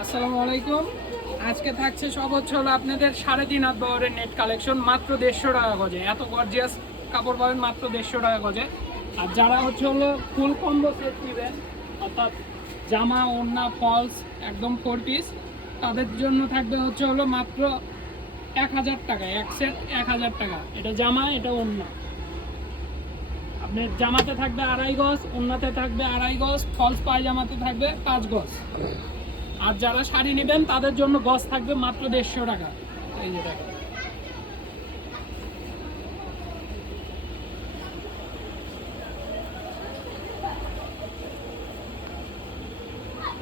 আসসালামু আলাইকুম। আজকে থাকছে সব হচ্ছে হলো আপনাদের 3.5 হাত বহরের নেট কালেকশন মাত্র 150 টাকা গজে। এত গর্জিয়াস কাপড় পাবেন মাত্র 150 টাকা গজে। আর যারা হচ্ছে হলো ফুল কম্বো সেট নেবেন, অর্থাৎ জামা ওড়না ফলস একদম 4 পিস, তাদের জন্য থাকবে হচ্ছে হলো মাত্র 1000 টাকা। এক সেট 1000 টাকা। এটা জামা, এটা ওড়না। আপনার জামাতে থাকবে 2.5 গজ, ওড়নাতে থাকবে 2.5 গজ, ফলস পায়জামাতে থাকবে 5 গজ। আর যারা শাড়ি নেবেন তাদের জন্য গজ থাকবে মাত্র 150 টাকা। এই যে দেখো,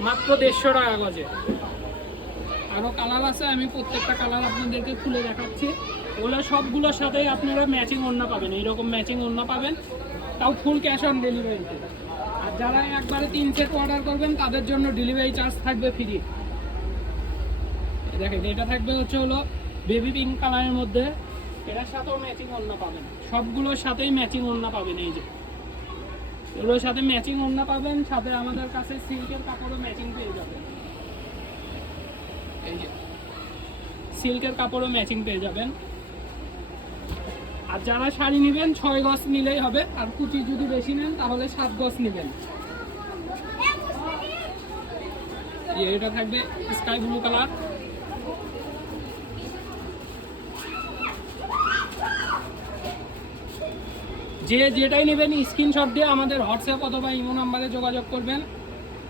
মাত্র 150 টাকা গজে। আরও কালার আছে, আমি প্রত্যেকটা কালার আপনাদেরকে খুলে দেখাচ্ছি। ওগুলো সবগুলোর সাথেই আপনারা ম্যাচিং ওড়না পাবেন, এইরকম ম্যাচিং ওড়না পাবেন, তাও ফুল ক্যাশ অন ডেলিভারিতে। আর যারা একবারে 3 সেট অর্ডার করবেন তাদের জন্য ডেলিভারি চার্জ থাকবে ফ্রি। দেখেন, এটা থাকবে হচ্ছে হলো বেবি পিঙ্ক কালারের মধ্যে, এটার সাথেও ম্যাচিং ওড়না পাবেন। সবগুলোর সাথেই ম্যাচিং ওড়না পাবেন। এই যে এগুলোর সাথে ম্যাচিং ওড়না পাবেন, সাথে আমাদের কাছে সিল্কের কাপড়ও ম্যাচিং পেয়ে যাবেন। এই যে সিল্কের কাপড়ও ম্যাচিং পেয়ে যাবেন। আর যারা শাড়ি নেবেন 6 গজ নিলেই হবে, আর কুচি যদি বেশি নেন তাহলে 7 গজ নেবেন। এটা থাকবে স্কাই ব্লু কালার। যে যেটাই নেবেন স্ক্রিনশট দিয়ে আমাদের হোয়াটসঅ্যাপ অথবা ইমো নাম্বারে যোগাযোগ করবেন।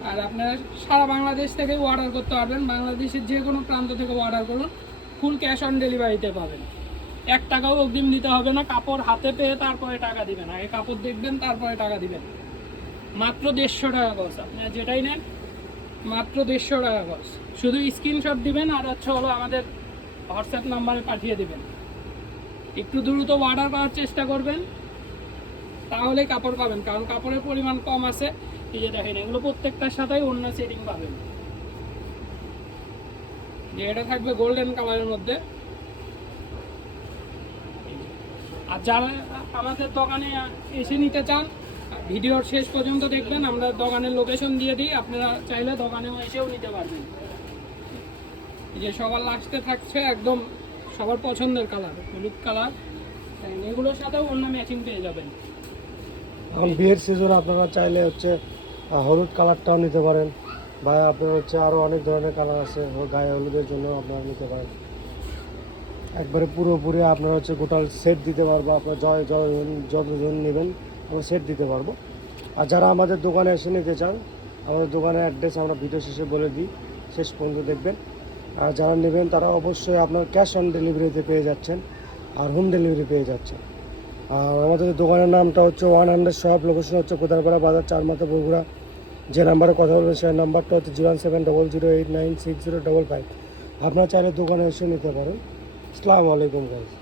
আর আপনারা সারা বাংলাদেশ থেকে অর্ডার করতে পারবেন, বাংলাদেশের যে কোনো প্রান্ত থেকে অর্ডার করুন, ফুল ক্যাশ অন ডেলিভারিতে পাবেন। 1 টাকাও অগ্রিম দিতে হবে না। কাপড় হাতে পেয়ে তারপরে টাকা দিবেন, আগে কাপড় দেখবেন তারপরে টাকা দিবেন। মাত্র 150 টাকা গজ। আপনারা যেটাই নেন মাত্র 150 টাকা গজ। শুধু স্ক্রিনশট দিবেন আর হচ্ছে হলো আমাদের হোয়াটসঅ্যাপ নাম্বারে পাঠিয়ে দিবেন। একটু দ্রুত অর্ডার করার চেষ্টা করবেন, তাহলে কাপড় পাবেন, কারণ কাপড়ের পরিমাণ কম আছে। এই যে দেখেন, এগুলো প্রত্যেকটার সাথেই অন্য সেটিং পাবেন। যে এটা থাকবে গোল্ডেন কালারের মধ্যে। আর যারা আমাদের দোকানে এসে নিতে চান, ভিডিওর শেষ পর্যন্ত দেখবেন, আমরা দোকানের লোকেশন দিয়ে দিই, আপনারা চাইলে দোকানেও এসেও নিতে পারবেন। এই যে সবার লাস্টে থাকছে একদম সবার পছন্দের কালার, হলুদ কালার। এগুলোর সাথেও অন্য ম্যাচিং পেয়ে যাবেন। এখন বিয়ের সিজন, আপনারা চাইলে হচ্ছে হলুদ কালারটাও নিতে পারেন, বা আপনার হচ্ছে আরও অনেক ধরনের কালার আছে গায়ে হলুদের জন্য আপনারা নিতে পারেন। একবারে পুরোপুরি আপনারা হচ্ছে গোটাল সেট দিতে পারবো। আপনার যতজন নেবেন আমরা সেট দিতে পারবো। আর যারা আমাদের দোকানে এসে নিতে চান, আমাদের দোকানের অ্যাড্রেস আমরা ভিডিও শেষে বলে দিই, শেষ পর্যন্ত দেখবেন। আর যারা নেবেন তারা অবশ্যই আপনার ক্যাশ অন ডেলিভারিতে পেয়ে যাচ্ছেন, আর হোম ডেলিভারি পেয়ে যাচ্ছেন। আর আমাদের দোকানের নামটা হচ্ছে 100 শপ, লোকেশন হচ্ছে কোদারপাড়া বাজার, চারমাথা, বগুড়া। যে নাম্বারে কথা বলবেন সেই নাম্বারটা হচ্ছে 07008960555। আপনারা চাইলে দোকানে এসে নিতে পারেন। আসসালামু আলাইকুম গাইস।